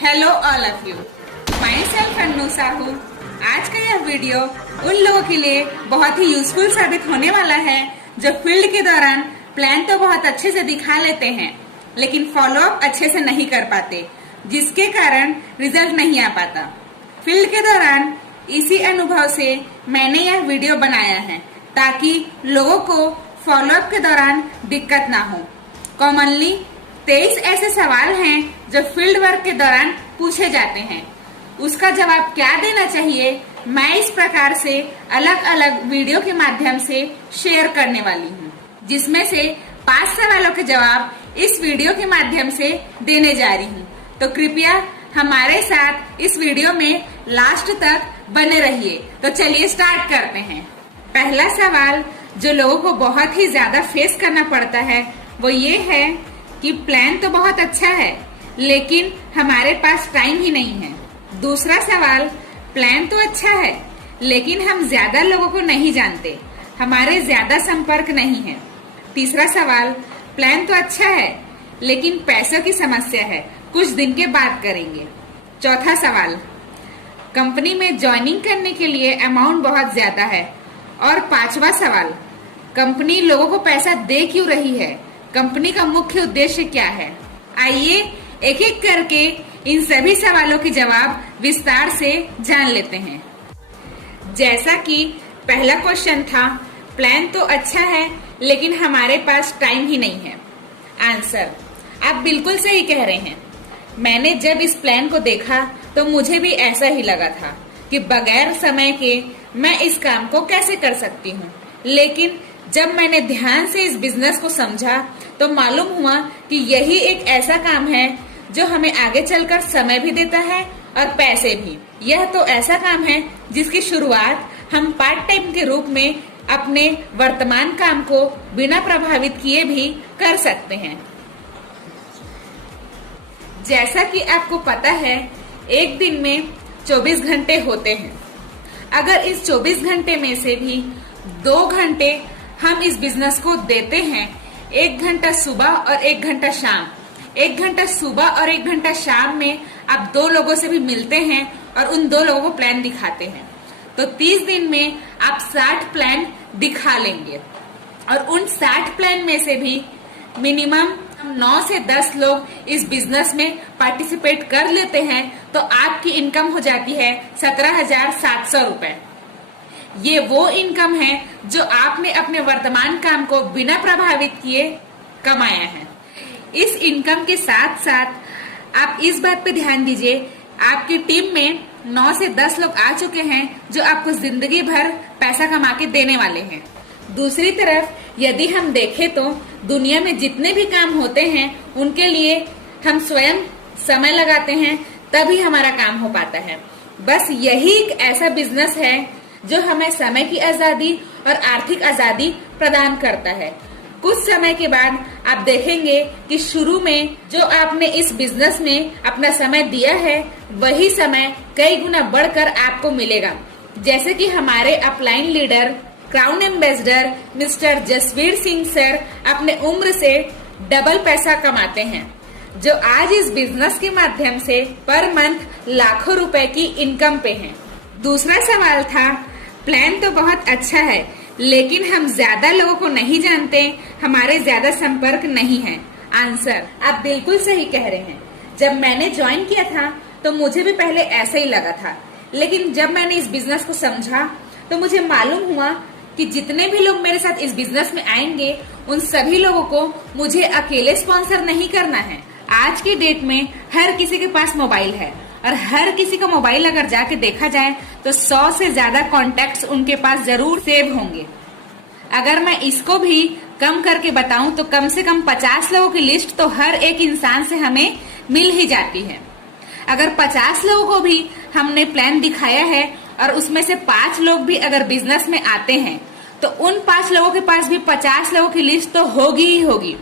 Hello all of you, my self Annu Sahu. आज का यह वीडियो उन लोगों के लिए बहुत ही यूजफुल साबित होने वाला है जो फील्ड के दौरान प्लान तो बहुत अच्छे से दिखा लेते हैं लेकिन फॉलो अप अच्छे से नहीं कर पाते, जिसके कारण रिजल्ट नहीं आ पाता। फील्ड के दौरान इसी अनुभव से मैंने यह वीडियो बनाया है ताकि लोगों को फॉलो अप के दौरान दिक्कत ना हो। कॉमनली 23 ऐसे सवाल हैं जो फील्ड वर्क के दौरान पूछे जाते हैं, उसका जवाब क्या देना चाहिए मैं इस प्रकार से अलग अलग वीडियो के माध्यम से शेयर करने वाली हूँ, जिसमें से 5 सवालों के जवाब इस वीडियो के माध्यम से देने जा रही हूँ। तो कृपया हमारे साथ इस वीडियो में लास्ट तक बने रहिए। तो चलिए स्टार्ट करते हैं। पहला सवाल जो लोगों को बहुत ही ज्यादा फेस करना पड़ता है वो ये है कि प्लान तो बहुत अच्छा है लेकिन हमारे पास टाइम ही नहीं है। दूसरा सवाल, प्लान तो अच्छा है लेकिन हम ज्यादा लोगों को नहीं जानते, हमारे ज्यादा संपर्क नहीं है। तीसरा सवाल, प्लान तो अच्छा है लेकिन पैसों की समस्या है, कुछ दिन के बाद करेंगे। चौथा सवाल, कंपनी में ज्वाइनिंग करने के लिए अमाउंट बहुत ज्यादा है। और पांचवा सवाल, कंपनी लोगों को पैसा दे क्यों रही है, कंपनी का मुख्य उद्देश्य क्या है। आइए एक एक करके इन सभी सवालों के जवाब विस्तार से जान लेते हैं। जैसा कि पहला क्वेश्चन था, प्लान तो अच्छा है लेकिन हमारे पास टाइम ही नहीं है। आंसर, आप बिल्कुल सही कह रहे हैं। मैंने जब इस प्लान को देखा तो मुझे भी ऐसा ही लगा था कि बगैर समय के मैं इस काम को कैसे कर सकती हूँ, लेकिन जब मैंने ध्यान से इस बिजनेस को समझा तो मालूम हुआ कि यही एक ऐसा काम है जो हमें आगे चलकर समय भी देता है और पैसे भी। यह तो ऐसा काम है जिसकी शुरुआत हम पार्ट टाइम के रूप में अपने वर्तमान काम को बिना प्रभावित किए भी कर सकते हैं। जैसा कि आपको पता है, एक दिन में 24 घंटे होते हैं। अगर इस 24 घंटे में से भी 2 घंटे हम इस बिजनेस को देते हैं, 1 घंटा सुबह और 1 घंटा शाम, 1 घंटा सुबह और 1 घंटा शाम में आप 2 लोगों से भी मिलते हैं और उन 2 लोगों को प्लान दिखाते हैं, तो 30 दिन में आप 60 प्लान दिखा लेंगे। और उन 60 प्लान में से भी मिनिमम 9 से 10 लोग इस बिजनेस में पार्टिसिपेट कर लेते हैं तो आपकी इनकम हो जाती है 17,700 रुपए। ये वो इनकम है जो आपने अपने वर्तमान काम को बिना प्रभावित किए कमाया है। इस इनकम के साथ साथ आप इस बात पे ध्यान दीजिए, आपकी टीम में 9 से 10 लोग आ चुके हैं जो आपको जिंदगी भर पैसा कमा के देने वाले हैं। दूसरी तरफ यदि हम देखें तो दुनिया में जितने भी काम होते हैं उनके लिए हम स्वयं समय लगाते हैं तभी हमारा काम हो पाता है। बस यही एक ऐसा बिजनेस है जो हमें समय की आजादी और आर्थिक आजादी प्रदान करता है। कुछ समय के बाद आप देखेंगे कि शुरू में जो आपने इस बिजनेस में अपना समय दिया है वही समय कई गुना बढ़कर आपको मिलेगा। जैसे कि हमारे upline leader crown ambassador mister Jasvir Singh sir अपने उम्र से डबल पैसा कमाते हैं, जो आज इस बिजनेस के माध्यम से पर मंथ लाखों रुपए की इनकम पे हैं। दूसरा सवाल था, प्लान तो बहुत अच्छा है लेकिन हम ज्यादा लोगों को नहीं जानते, हमारे ज्यादा संपर्क नहीं है। आंसर, आप बिल्कुल सही कह रहे हैं। जब मैंने ज्वाइन किया था तो मुझे भी पहले ऐसा ही लगा था, लेकिन जब मैंने इस बिजनेस को समझा तो मुझे मालूम हुआ कि जितने भी लोग मेरे साथ इस बिजनेस में आएंगे उन सभी लोगों को मुझे अकेले स्पॉन्सर नहीं करना है। आज की डेट में हर किसी के पास मोबाइल है और हर किसी का मोबाइल अगर जाके देखा जाए तो 100 से ज्यादा कॉन्टेक्ट्स उनके पास जरूर सेव होंगे। अगर मैं इसको भी कम करके बताऊं तो कम से कम 50 लोगों की लिस्ट तो हर एक इंसान से हमें मिल ही जाती है। अगर 50 लोगों को भी हमने प्लान दिखाया है और उसमें से 5 लोग भी अगर बिजनेस में आते हैं तो उन 5 लोगों के पास भी 50 लोगों की लिस्ट तो होगी ही होगी।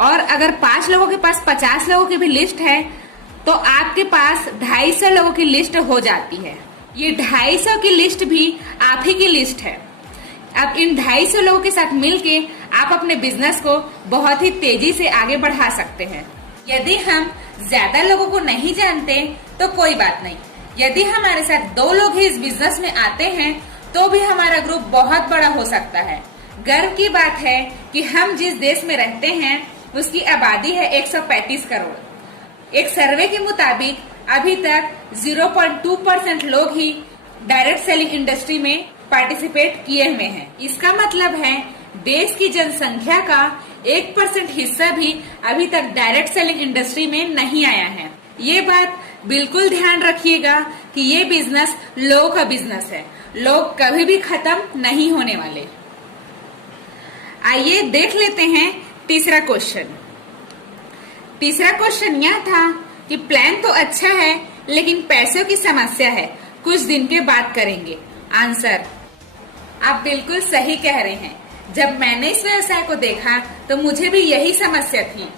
और अगर 5 लोगों के पास 50 लोगों की भी लिस्ट है तो आपके पास 250 लोगों की लिस्ट हो जाती है। ये 250 की लिस्ट भी आप ही की लिस्ट है। अब इन 250 लोगों के साथ मिलके आप अपने बिजनेस को बहुत ही तेजी से आगे बढ़ा सकते हैं। यदि हम ज्यादा लोगों को नहीं जानते तो कोई बात नहीं। यदि हमारे साथ 2 लोग ही इस बिजनेस में आते हैं तो भी हमारा ग्रुप बहुत बड़ा हो सकता है। गर्व की बात है कि हम जिस देश में रहते हैं उसकी आबादी है 135 करोड़। एक सर्वे के मुताबिक अभी तक 0.2% लोग ही डायरेक्ट सेलिंग इंडस्ट्री में पार्टिसिपेट किए हुए हैं। इसका मतलब है देश की जनसंख्या का 1% हिस्सा भी अभी तक डायरेक्ट सेलिंग इंडस्ट्री में नहीं आया है। ये बात बिल्कुल ध्यान रखिएगा कि ये बिजनेस लोगों का बिजनेस है, लोग कभी भी खत्म नहीं होने वाले। आइए देख लेते हैं तीसरा क्वेश्चन। तीसरा क्वेश्चन यह था कि प्लान तो अच्छा है लेकिन पैसों की समस्या है, कुछ दिन के बाद करेंगे। आंसर, आप बिल्कुल सही कह रहे हैं। जब मैंने इस व्यवसाय को देखा तो मुझे भी यही समस्या थी,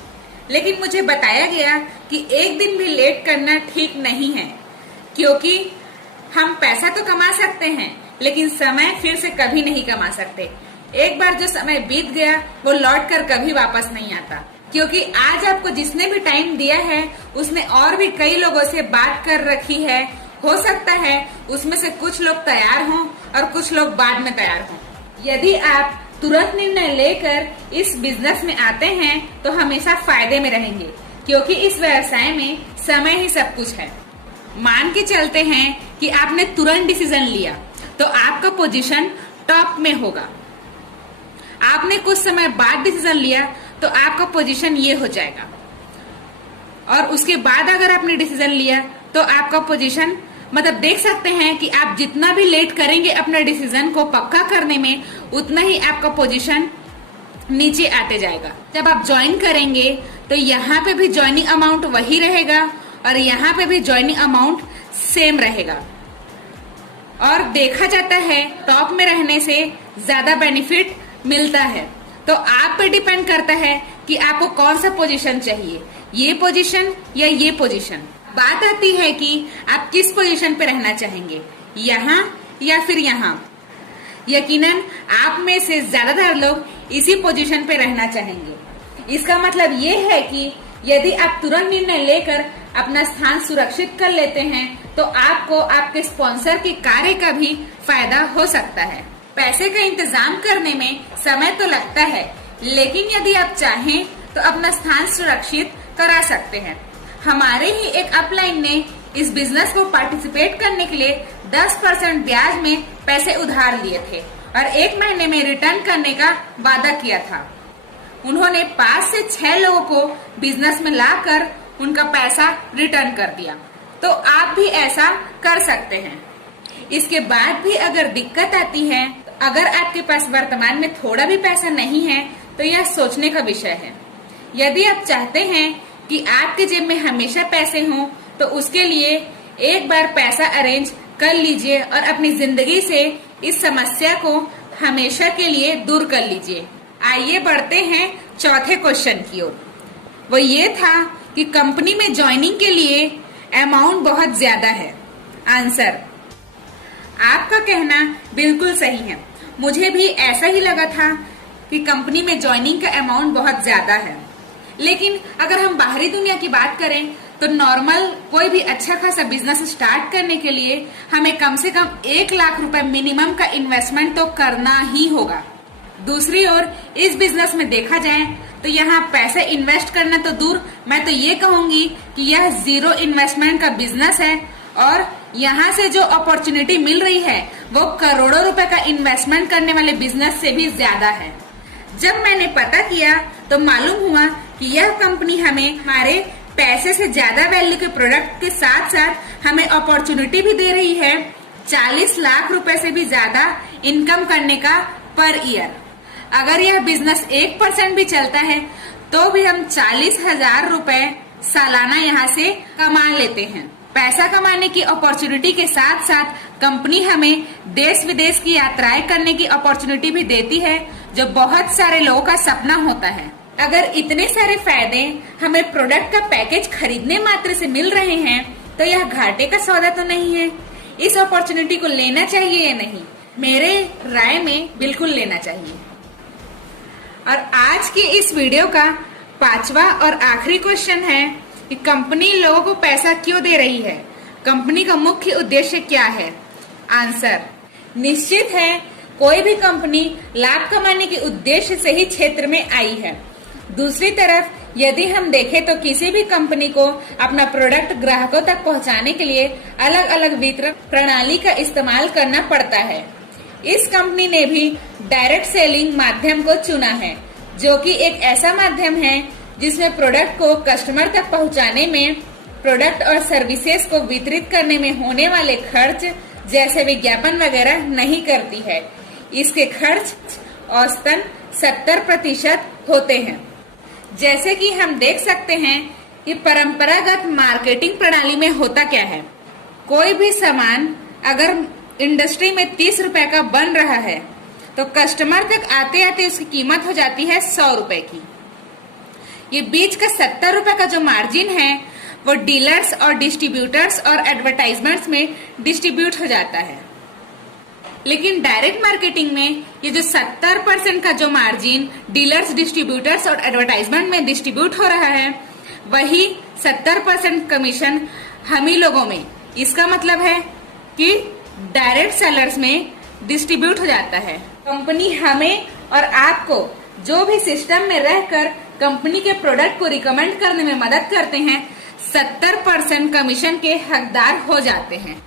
लेकिन मुझे बताया गया कि एक दिन भी लेट करना ठीक नहीं है, क्योंकि हम पैसा तो कमा सकते हैं लेकिन समय फिर से कभी नहीं कमा सकते। एक बार जो समय बीत गया वो लौट कर कभी वापस नहीं आता, क्योंकि आज आपको जिसने भी टाइम दिया है उसने और भी कई लोगों से बात कर रखी है। हो सकता है उसमें से कुछ लोग तैयार हों और कुछ लोग बाद में तैयार हों। यदि आप तुरंत निर्णय लेकर इस बिजनेस में आते हैं तो हमेशा फायदे में रहेंगे, क्योंकि इस व्यवसाय में समय ही सब कुछ है। मान के चलते हैं कि आपने तुरंत डिसीजन लिया तो आपका पोजीशन टॉप में होगा। आपने कुछ समय बाद डिसीजन लिया तो आपका पोजीशन ये हो जाएगा, और उसके बाद अगर आपने डिसीजन लिया तो आपका पोजीशन, मतलब देख सकते हैं कि आप जितना भी लेट करेंगे अपने डिसीजन को पक्का करने में, उतना ही आपका पोजीशन नीचे आते जाएगा। जब आप ज्वाइन करेंगे तो यहाँ पे भी ज्वाइनिंग अमाउंट वही रहेगा और यहाँ पे भी ज्वाइनिंग अमाउंट सेम रहेगा। और देखा जाता है टॉप में रहने से ज्यादा बेनिफिट मिलता है। तो आप पे डिपेंड करता है कि आपको कौन सा पोजीशन चाहिए, ये पोजीशन या ये पोजीशन। बात आती है कि आप किस पोजीशन पे रहना चाहेंगे, यहाँ या फिर यहाँ। यकीनन आप में से ज्यादातर लोग इसी पोजीशन पे रहना चाहेंगे। इसका मतलब ये है कि यदि आप तुरंत निर्णय लेकर अपना स्थान सुरक्षित कर लेते हैं तो आपको आपके स्पॉन्सर के कार्य का भी फायदा हो सकता है। पैसे का इंतजाम करने में समय तो लगता है, लेकिन यदि आप चाहें तो अपना स्थान सुरक्षित करा सकते हैं। हमारे ही एक अपलाइन ने इस बिजनेस को पार्टिसिपेट करने के लिए 10% ब्याज में पैसे उधार लिए थे और 1 महीने में रिटर्न करने का वादा किया था। उन्होंने 5 से 6 लोगों को बिजनेस में लाकर उनका पैसा रिटर्न कर दिया। तो आप भी ऐसा कर सकते हैं। इसके बाद भी अगर दिक्कत आती है, अगर आपके पास वर्तमान में थोड़ा भी पैसा नहीं है तो यह सोचने का विषय है। यदि आप चाहते हैं कि आपके जेब में हमेशा पैसे हों तो उसके लिए एक बार पैसा अरेंज कर लीजिए और अपनी जिंदगी से इस समस्या को हमेशा के लिए दूर कर लीजिए। आइए बढ़ते हैं चौथे क्वेश्चन की ओर। वो ये था कि कंपनी में ज्वाइनिंग के लिए अमाउंट बहुत ज्यादा है। आंसर, आपका कहना बिल्कुल सही है। मुझे भी ऐसा ही लगा था कि कंपनी में ज्वाइनिंग का अमाउंट बहुत ज्यादा है, लेकिन अगर हम बाहरी दुनिया की बात करें तो नॉर्मल कोई भी अच्छा खासा बिजनेस स्टार्ट करने के लिए हमें कम से कम 1 लाख रुपए मिनिमम का इन्वेस्टमेंट तो करना ही होगा। दूसरी ओर इस बिजनेस में देखा जाए तो यहाँ पैसे इन्वेस्ट करना तो दूर, मैं तो ये कहूंगी कि यह 0 इन्वेस्टमेंट का बिजनेस है और यहाँ से जो अपॉर्चुनिटी मिल रही है वो करोड़ों रुपए का इन्वेस्टमेंट करने वाले बिजनेस से भी ज्यादा है। जब मैंने पता किया तो मालूम हुआ कि यह कंपनी हमें हमारे पैसे से ज्यादा वैल्यू के प्रोडक्ट के साथ साथ हमें अपॉर्चुनिटी भी दे रही है 40 लाख रुपए से भी ज्यादा इनकम करने का पर ईयर। अगर यह बिजनेस 1% भी चलता है तो भी हम 40,000 रुपए सालाना यहाँ से कमा लेते हैं। पैसा कमाने की अपॉर्चुनिटी के साथ साथ कंपनी हमें देश विदेश की यात्राएं करने की अपॉर्चुनिटी भी देती है, जो बहुत सारे लोगों का सपना होता है। अगर इतने सारे फायदे हमें प्रोडक्ट का पैकेज खरीदने मात्र से मिल रहे हैं तो यह घाटे का सौदा तो नहीं है। इस अपॉर्चुनिटी को लेना चाहिए या नहीं? मेरे राय में बिल्कुल लेना चाहिए। और आज की इस वीडियो का पांचवा और आखिरी क्वेश्चन है कि कंपनी लोगों को पैसा क्यों दे रही है, कंपनी का मुख्य उद्देश्य क्या है। आंसर, निश्चित है कोई भी कंपनी लाभ कमाने के उद्देश्य से ही क्षेत्र में आई है। दूसरी तरफ यदि हम देखें तो किसी भी कंपनी को अपना प्रोडक्ट ग्राहकों तक पहुंचाने के लिए अलग अलग वितरण प्रणाली का इस्तेमाल करना पड़ता है। इस कंपनी ने भी डायरेक्ट सेलिंग माध्यम को चुना है, जो कि एक ऐसा माध्यम है जिसमें प्रोडक्ट को कस्टमर तक पहुंचाने में, प्रोडक्ट और सर्विसेज को वितरित करने में होने वाले खर्च जैसे विज्ञापन वगैरह नहीं करती है। इसके खर्च औसतन 70% होते हैं। जैसे कि हम देख सकते हैं कि परंपरागत मार्केटिंग प्रणाली में होता क्या है, कोई भी सामान अगर इंडस्ट्री में 30 रुपए का बन रहा है तो कस्टमर तक आते आते उसकी कीमत हो जाती है 100 रुपए की। ये बीच का 70 रुपए का जो मार्जिन है वो डीलर्स और डिस्ट्रीब्यूटर्स और एडवर्टाइजमेंट्स में डिस्ट्रीब्यूट हो जाता है। लेकिन डायरेक्ट मार्केटिंग में ये जो 70% का जो मार्जिन डीलर्स, डिस्ट्रीब्यूटर्स और एडवर्टाइजमेंट में डिस्ट्रीब्यूट हो रहा है, वही 70% कमीशन हम ही लोगों में, इसका मतलब है कि डायरेक्ट सेलर्स में डिस्ट्रीब्यूट हो जाता है। कंपनी हमें और आपको जो भी सिस्टम में रहकर कंपनी के प्रोडक्ट को रिकमेंड करने में मदद करते हैं, 70% कमीशन के हकदार हो जाते हैं।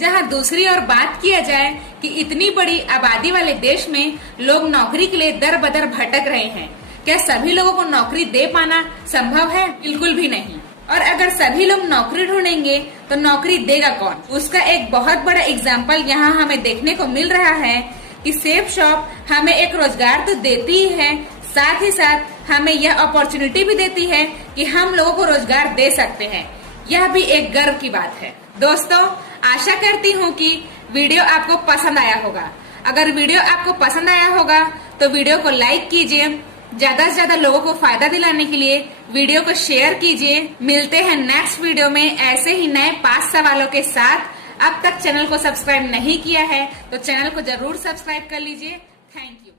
जहां दूसरी ओर बात किया जाए कि इतनी बड़ी आबादी वाले देश में लोग नौकरी के लिए दर बदर भटक रहे हैं, क्या सभी लोगों को नौकरी दे पाना संभव है? बिल्कुल भी नहीं। और अगर सभी लोग नौकरी ढूंढेंगे तो नौकरी देगा कौन? उसका एक बहुत बड़ा एग्जाम्पल यहाँ हमें देखने को मिल रहा है कि सेफ शॉप हमें एक रोजगार तो देती ही है, साथ ही साथ हमें यह अपॉर्चुनिटी भी देती है कि हम लोगों को रोजगार दे सकते हैं। यह भी एक गर्व की बात है। दोस्तों, आशा करती हूँ कि वीडियो आपको पसंद आया होगा। अगर वीडियो आपको पसंद आया होगा तो वीडियो को लाइक कीजिए, ज्यादा से ज्यादा लोगों को फायदा दिलाने के लिए वीडियो को शेयर कीजिए। मिलते हैं नेक्स्ट वीडियो में ऐसे ही नए 5 सवालों के साथ। अब तक चैनल को सब्सक्राइब नहीं किया है तो चैनल को जरूर सब्सक्राइब कर लीजिए। Thank you.